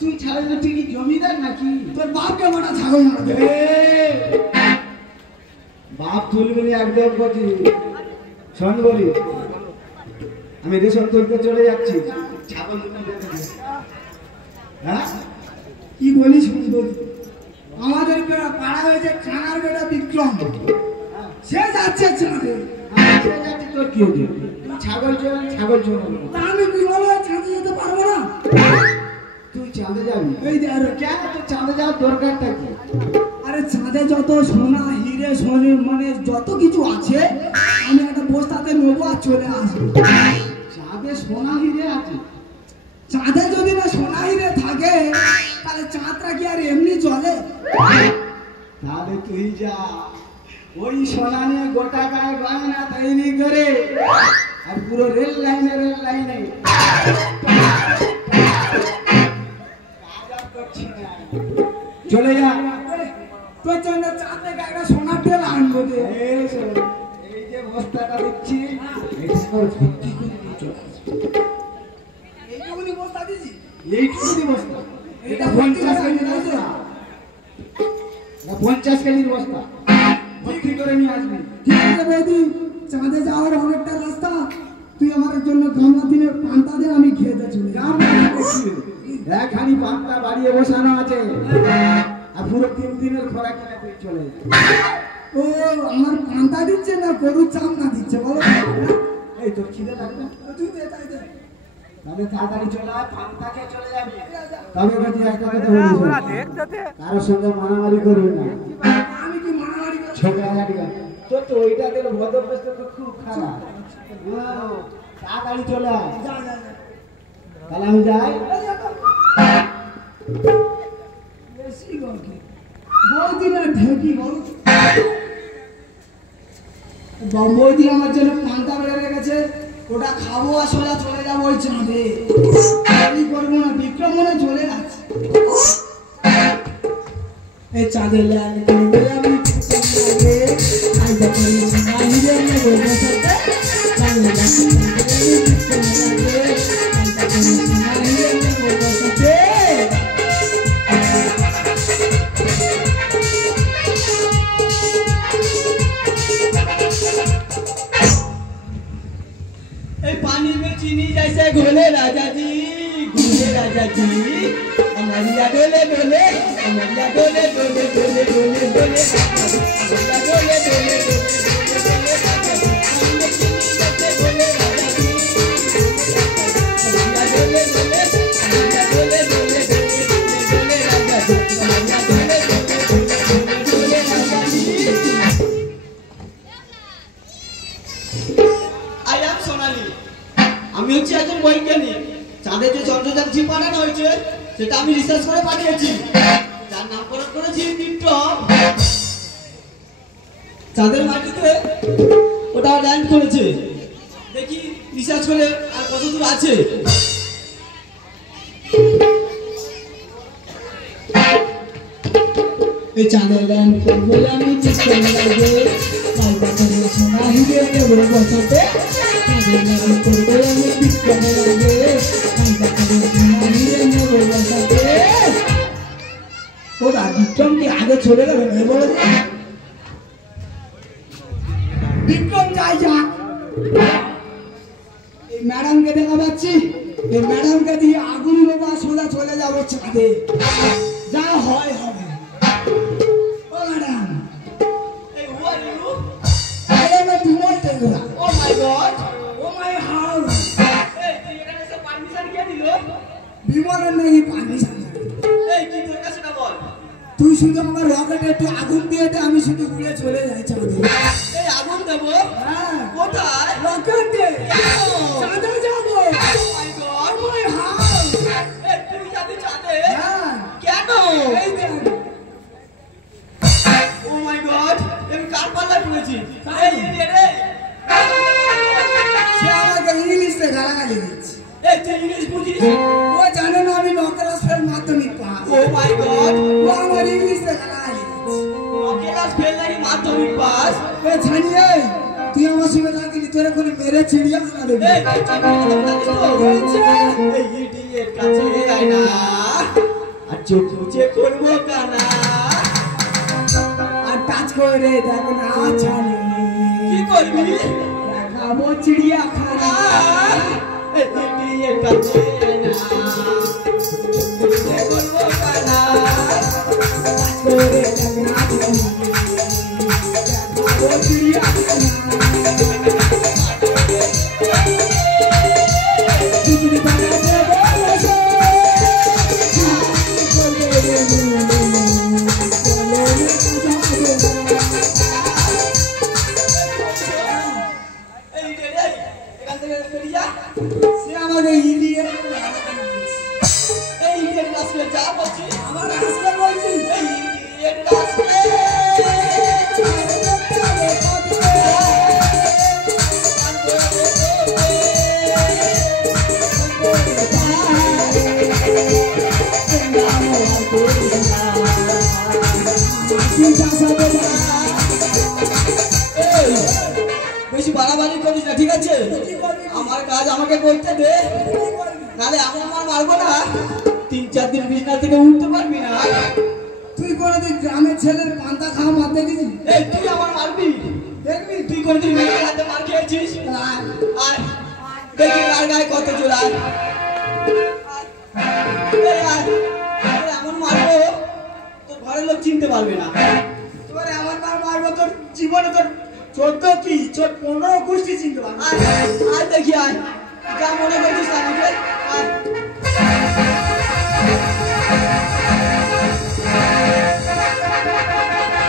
তুই ছাড়া না ঠিকই জমিদার নাকি তোর বাপকে মারা ছাগল মারবে বাপ তুলবি একদম কচি শোন বলি আমি রেশন তুলতে চলে যাচ্ছি ছাগল হ্যাঁ কি বলিস আমাদের পাড়া হয়েছে খানার বেটা বিক্রম সে যাচ্ছে চাঁদে তোর কি হচ্ছে ছাগল চোর ছাগল চোর আমি কি বলো চাঁদে যেতে পারবো না তুই চাঁদে যাবি এই যে আরে কেন তোর চাঁদে যাওয়ার দরকারটা কি আরে চাঁদে যত সোনা হিরে সোনে মানে যত কিছু আছে আমি একটা বস্তাতে নেবো আর চলে আসবো চাঁদে সোনা হিরে আছে চাঁদে যদি না সোনা হিরে থাকে তাহলে চাঁদটা কি আর এমনি চলে তাহলে তুই যা ওই সোনা নিয়ে গোটা গায়ে বাংলা তৈরি করে আর পুরো রেল লাইনে চলে যা তোর জন্য চাঁদে একটা সোনার তেল আনবো এই যে বস্তাটা দিচ্ছি এটা করে ভর্তি করে নিয়ে চলে আসবে এইটুকুনি বস্তা দিছি এইটুকুনি বস্তা এটা 50 কেজির বস্তা 50 কেজির বস্তা ভর্তি করে নিয়ে আসবি ঠিক আছে বৌদি চাঁদে যাওয়ার অনেকটা রাস্তা তুই আমার জন্য গামলা দিনে পান্তা দে আমি খেতে চলে এক হাঁড়ি পান্তা বাড়িয়ে বসানো আছে আর পুরো 3 দিনের খোরাক কিনে তুই চলে যা ও আমার পান্তা দিচ্ছে না গরুর চামড়া দিচ্ছে বলো এই তোর খিদে লাগবে তুই দে তাই দে তবে তাড়াতাড়ি চলে আয় পান্তা খেয়ে চলে যাবি তবে কাছে একটা কথা বলি কারোর সঙ্গে মারামারি করবি না আমি কি মারামারি করব ছোট আলাদিকা তোর তো ওইটা দিলে ভদ্রপ্রস্ত তো খুব খারাপ তাড়াতাড়ি চলে আয় যা যা যা তাহলে আমি যাই বেশি গল্প বৌদি না ঢেকি বল বৌদি আমার জন্য পান্তা বেড়ে রেখেছে ওটা খাবো আর সোজা চলে যাবো ওই চাঁদে আমি করবো না বিক্রম মনে চলে যাচ্ছে এই চাঁদে ল্যান্ড করবে আমি पानी में चीनी जैसे घोले राजा जी अमरिया डोले डोले अमरिया डोले डोले डोले डोले डोले डोले डोले আমি হচ্ছে একজন বৈজ্ঞানিক চাঁদে যে চন্দ্রযান জি পাঠানো হয়েছে সেটা আমি রিসার্চ করে পাঠিয়েছি যার নামকরণ করেছি বিক্রম চাঁদের মাটিতে ওটা ল্যান্ড করেছে দেখি রিসার্চ করে আর কত দূর আছে এই চাঁদে ল্যান্ড করবো আমি বিক্রম লাগে পাইবা করে সোনা হিরে নেবো বসাতে চাঁদে ল্যান্ড করবো আমি বিক্রম লাগে পাইবা করে সোনা হিরে নেবো বসাতে ওরা বিক্রম কি আগে চলে গেল না বলো বিক্রম যাই যা এই ম্যাডামকে দেখা পাচ্ছি এই ম্যাডামকে দিয়ে আগুন নেবো সোজা চলে যাবো চাঁদে যা হয় হবে Hey, who are you? I am a Timothy. Oh my God! Oh my house. Hey, তুই এখানে এসে পারমিশন কে দিল? বিমানের নেই পারমিশন। এই কি দরকার সেটা বল। তুই শুধু আমার রকেটে একটু আগুন দিয়ে দে আমি শুধু উড়ে চলে যাই চাঁদে। এই আগুন দেবো? হ্যাঁ। কোথায়? রকেটে। চাঁদে যাব। Oh my God! Oh my house. এই তুই যাবি চাঁদে? হ্যাঁ। কেন? এই দেখ। Oh my God! আমি কার পাল্লায় পড়েছি? এই রে। সে আমাকে ইংলিশে গালাগালি দিচ্ছে। এই তুই ইংলিশ বুঝিস? ও জানে না আমি নকলাস ফেল মাধ্যমিক পাস। Oh my God! ও আমার ইংলিশে গালাগালি দিচ্ছে। ক্লাস ফেল নাকি মাধ্যমিক পাস? এ ছানিয়ে তুই আমার সঙ্গে লাগিলি তোরে কোন মেরে চিড়িয়াখানা দেবে। এই এই ইডিয়েট কাছে আয় না। আর চোখ মুছে করবো কানা। আর টাচ করে দেখ না ছানি কি করবি? দেখাবো চিড়িয়াখানা এটা করবো কানা করে দেখ না ছানি দেখাবো চিড়িয়াখানা বিজলি বানাতে বসে করবে রে সে আমাদের ইন্ডিয়ান এই ইন্ডিয়ান রাস্তায় যা বলছি আমার রাস্তা বলছি এই ইন্ডিয়ান রাস্তায় বেশি বাড়াবাড়ি করিস না, ঠিক আছে? আমার কাজ আমাকে করতে দে, নাহলে এমন মার মারবো না 3-4 দিন বিছনা থেকে উঠতে পারবি না। তুই কোনোদিন গ্রামের ছেলের পান্তা খাওয়া মার দেখেছিস? এই তুই আমার মারবি? দেখবি তুই কোনোদিন মেয়ের হাতে মার খেয়েছিস? আর দেখি কার গায়ে কত জোর। আর এমন মারবো তোর ঘরের লোক চিনতে পারবে না। তোর এমন মার মারবো তোর জীবনে তোর 14 কি 15 গোষ্ঠী চিনতে পারবি। আর দেখি আয় যা মনে করছিস আমাকে। আর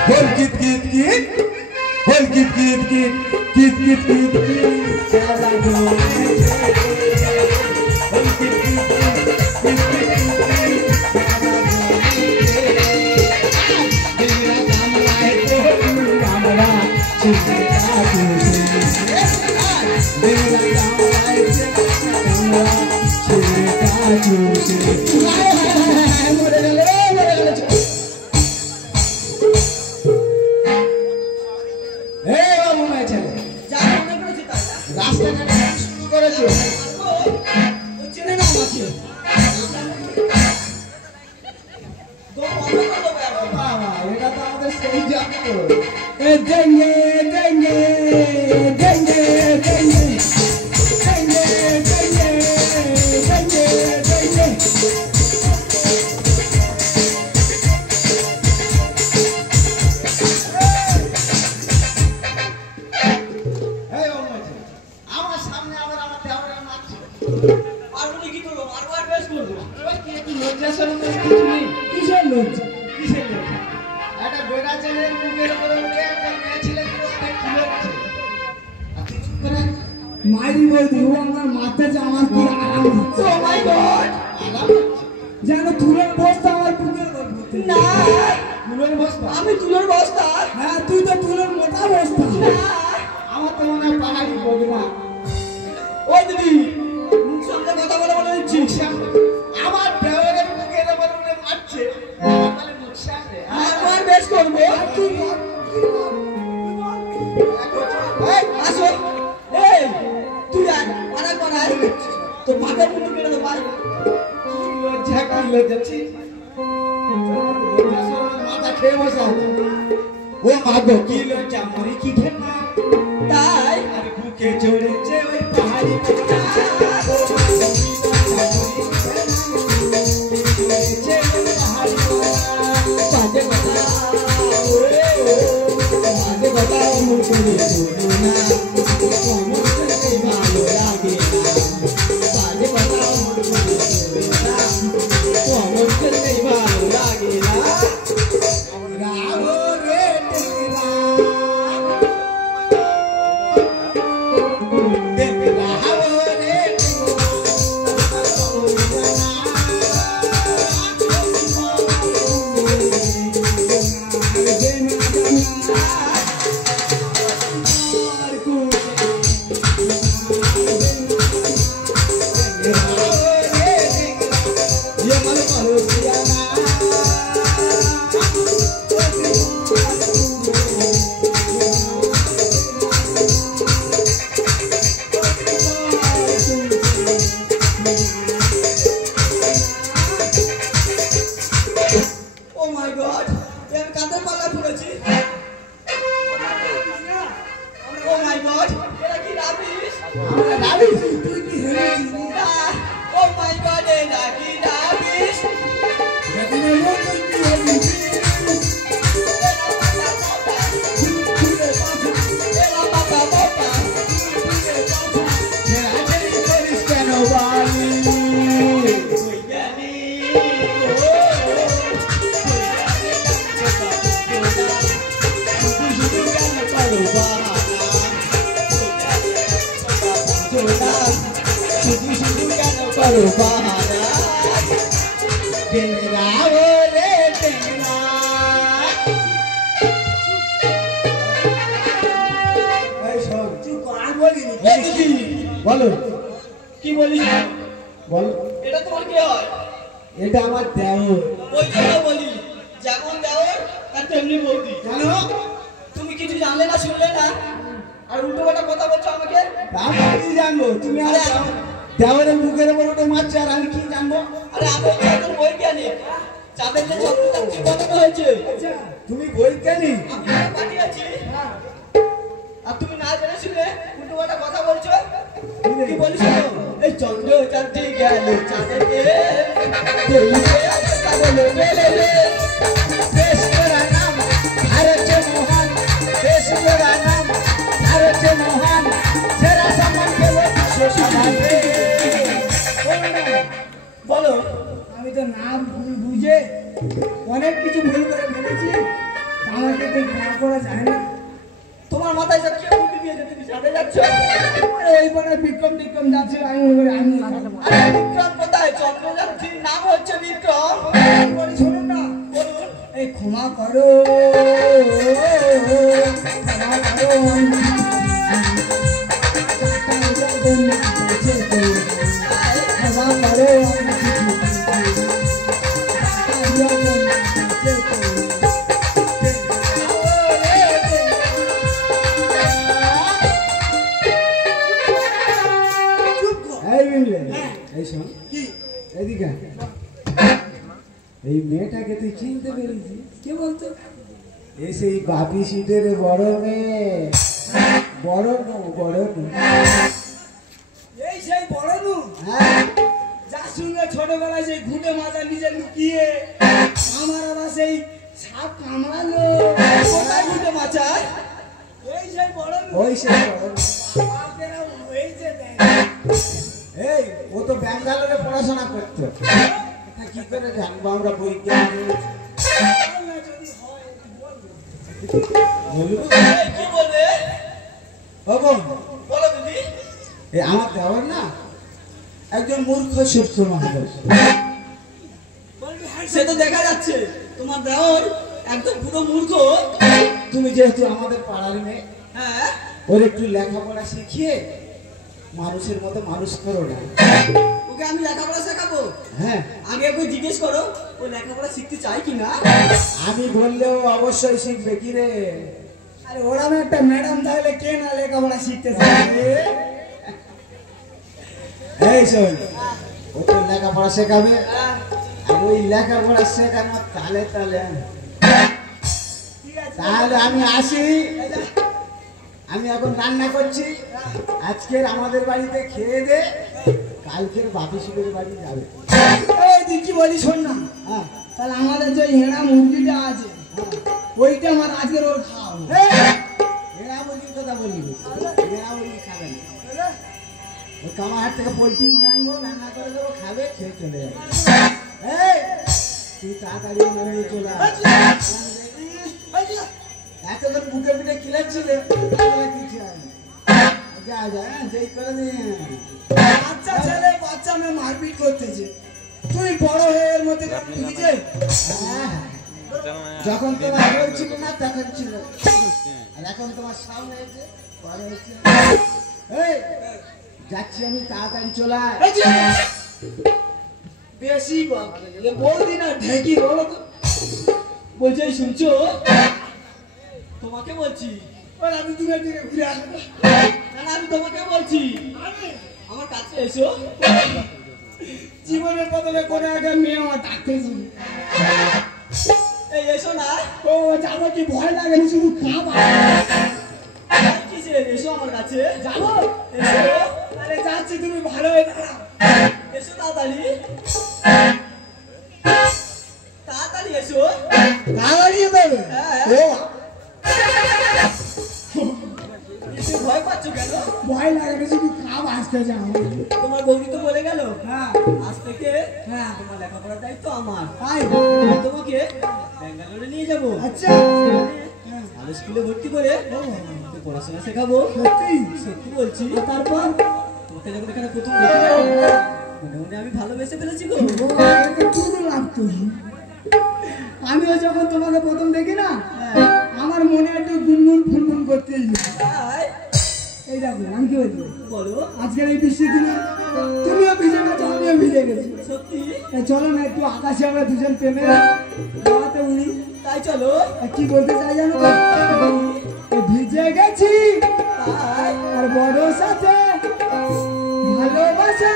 Hol git git git. Hol git git git. Git git git git. Salam hol git git git. Git git git. Dila kamrai to kamra. Dila kamrai to kamra. More gale. যা মনে করেছি তাই না? রাস্তাঘাটে শুরু করেছো মারবো, ও চেনে না আমাকে। দম বন্ধ করে দেবো একদম। বাবা এটা তো আমাদের সেই জানো এ দেঙ্গে দেঙ্গে দেঙ্গে দেঙ্গে দেঙ্গে দেঙ্গে দেঙ্গে দেঙ্গে এই ওমছে আমার সামনে আবার আমার দেওয়ার নাচছে মারবো না কি করবো? মারবো আর বেশ করবো। ওই কি একটু লজ্জা শরম কিছু নেই কিসের লজ্জা? কিসের লজ্জা একটা বেটা ছেলের মুখের উপরে উঠে একটা মেয়ে ছেলে পুরো অনেক কি লজ্জা আর তুই চুপ করে মাইরি বলতি ও আমার মাথাতে আমার কি আরাম হচ্ছে। Oh my God! আরাম হচ্ছে যেন তুলের বস্তা আমার বুকের উপর ভর্তি। না, তুলোর বস্তা আমি তুলোর বস্তা। হ্যাঁ তুই তো তুলের মোটা বস্তা। আমার তো মনে হয় পাহাড়ি বগনা ও দিদি, মুখ সামনে কথা বলে দিচ্ছি। আমার দেওয়ারের মুখের উপরে উঠে মারছে আমার বলে মুখ সামনে মারবো আর বেশ করবো। তুই বল, তুই বল, তুই বল। এই, আসো। এই, তুই আয়, অনেকবার আয়। তোর মাথার মুখ মেরে দেবো, আয়। লজ্জা কি লজ্জা ছি লজ্জা শরমের মাথা খেয়ে বসে আছে ও মাগো কি লজ্জা মরি কি ঘেনা তাই আর বুকে চড়েছে ওই পাহাড়ি বেটা বাজে কথা, বাজে কথা মুখ করে বলো না, আমার কাছে ভালো লাগে না। বাজে কথা মুখ করে বলো না, আমার কাছে ভালো লাগে না। রাগো রে টেকরা টেকরা হাও রে ये मन करो पियाना, Oh my God! ये আমি কাঁধের পাল্লায় পড়েছি। আমরা ডাবিস তুই কি হেরেছিস ও মাই গড এ নাকি ডাবিস এখন এমন তুই কি হেরেছিস বলো কি বলিস বল এটা তোমার কি হয় এটা আমার দেওর ওই জন্য বলি যেমন দেওর আর তেমনি বৌদি জানো তুমি কিছু জানলে না শুনলে না আর উল্টো পাল্টা কথা বলছো আমাকে আমি কি জানবো তুমি আর দেওরের মুখের উপর উঠে মারছো আর আমি কি জানবো আরে আমি একজন বৈজ্ঞানিক যাদের যে চন্দ্রযাত্রী বানানো হয়েছে তুমি বৈজ্ঞানিক আমি পাঠিয়েছি আর তুমি না জেনে শুনে উল্টো পাল্টা কথা বলছো কি বলিস এই চন্দ্রযাত্রী গেল চাঁদেতে দেশ গোড়া নাম ভারতের মহান দেশ গোড়া নাম ভারতের মহান সেরা সম্মান পেল বিশ্ব সমাজে বলো আমি তো নাম বুঝে অনেক কিছু ভুল করে ফেলেছি আমাকে তো না করা যায় না তোমার মাথায় সব কি বুদ্ধি দিয়েছে তুমি সাথে যাচ্ছ এইবারে বিক্রম যাচ্ছিল আমি মনে করি আমি আরে বিক্রম কোথায় চন্দ্রযাত্রীর নাম হচ্ছে বিক্রম বলি শুনুন না বলুন এই ক্ষমা করো ক্ষমা করো ক্ষমা করো এই শোন কি এদিকে এই মেয়েটাকে তুই চিনতে পেরেছিস কে বলতো এই সেই বাপি সিটের বড় মেয়ে বড় নু এই সেই বড় নু হ্যাঁ যার সঙ্গে ছোটবেলায় সেই ঘুটে মাথা নিজে লুকিয়ে আমার আবার সেই সাপ কামড়ালো কোথায় ঘুটে মাচায় এই সেই বড় নু ওই সেই বড় নু। বাপেরা হয়েছে দেখ এই ও তো ব্যাঙ্গালোরে পড়াশোনা করতো তা কি করে জানবো আমরা বৈজ্ঞানিক যদি হয় বলবো বলবো এই কি বলবে বাবু বলো দিদি এই আমার দেওয়ার না একজন মূর্খ সূক্ষ্ম মানুষ সে তো দেখা যাচ্ছে তোমার দেওর একদম পুরো মূর্খ তুমি যেহেতু আমাদের পাড়ার মেয়ে হ্যাঁ ওর একটু লেখাপড়া শিখিয়ে মানুষের মতো মানুষ করো না ওকে আমি লেখাপড়া শেখাবো হ্যাঁ আগে একবার জিজ্ঞেস করো ও লেখাপড়া শিখতে চায় কি না আমি বললেও অবশ্যই শিখবে কি রে আরে ওরম একটা ম্যাডাম তাহলে কে না লেখাপড়া শিখতে চায় এই শোন ও তো লেখাপড়া শেখাবে হ্যাঁ, আর ওই লেখাপড়া শেখানো তালে তালে ঠিক আছে তাহলে আমি আসি আমি এখন রান্না করছি আজকের আমাদের বাড়িতে খেয়ে দে কালকের বাপি শিবের বাড়ি যাবে এই তুই কি বলি শোন না হ্যাঁ তাহলে আমাদের যে হেঁড়া মুরগিটা আছে ওইটা আমার আজকের ওর খাওয়াবো এরা মুরগির কথা বলি এরা মুরগি খাবে না ওই কামারহাট থেকে পোলট্রি কিনে আনবো রান্না করে দেবো খাবে খেয়ে চলে যাবে এই তুই তাড়াতাড়ি মনে চলে আয়। এতক্ষণ বুকে পিঠে কিলাচ্ছিলে কিছু হয়নি। যা যা যেই করে দিয়ে বাচ্চা ছেলে বাচ্চা মেয়ে মারপিট করতেছে তুই বড় হয়ে এর মধ্যে ঢুকেছে হ্যাঁ, যখন তোমার বউ ছিল না তখন ছিল আর এখন তোমার সামনে হয়েছে বড় হয়েছে এই যাচ্ছি আমি তাড়াতাড়ি চলে আয়। বেশি বৌদি না ঢেকি বলো তো বলছি এই শুনছো তোমাকে বলছি আমি তুমি দিকে ঘুরে আসবো না না আমি তোমাকে বলছি আমার কাছে এসো জীবনের প্রথমে কোনো একটা মেয়ে আমার ডাকতেছি এই এসো না ও যাবো কি ভয় লাগে না শুধু কাঁপা কি কিসে এসো আমার কাছে যাবো এসো আরে যাচ্ছি তুমি ভালো হয়ে দাঁড়াও এসো তাড়াতাড়ি তাড়াতাড়ি এসো তাড়াতাড়ি দেবে হ্যাঁ। ও এসে ভয় পাচ্ছ কেন ভয় লাগে না শুধু খাম আজকে যাও তোমার বৌদি তো বলে গেল হ্যাঁ আজ থেকে হ্যাঁ তোমার লেখাপড়ার দায়িত্ব আমার তাই আমি তোমাকে ব্যাঙ্গালোরে নিয়ে যাবো আচ্ছা ভালো স্কুলে ভর্তি করে তোমাকে পড়াশোনা শেখাবো সত্যি সত্যি বলছি আর তারপর তোমাকে যখন এখানে প্রথম দেখলাম মনে মনে আমি ভালোবেসে ফেলেছি গো তুই লাগতো আমিও যখন তোমাকে প্রথম দেখি না আমার মনে একটু গুনগুন ফুনগুন করতেই তাই এই দেখো আমি কি বলবো বলো আজকের এই বৃষ্টির দিনে তুমিও ভিজে গেছো আমিও ভিজে গেছি সত্যি চলো না একটু আকাশে আমরা দুজন প্রেমে যাওয়াতে উনি তাই চলো কি বলতে চাই জানো তো? এই ভিজে গেছি তাই আর বড় সাথে ভালোবাসা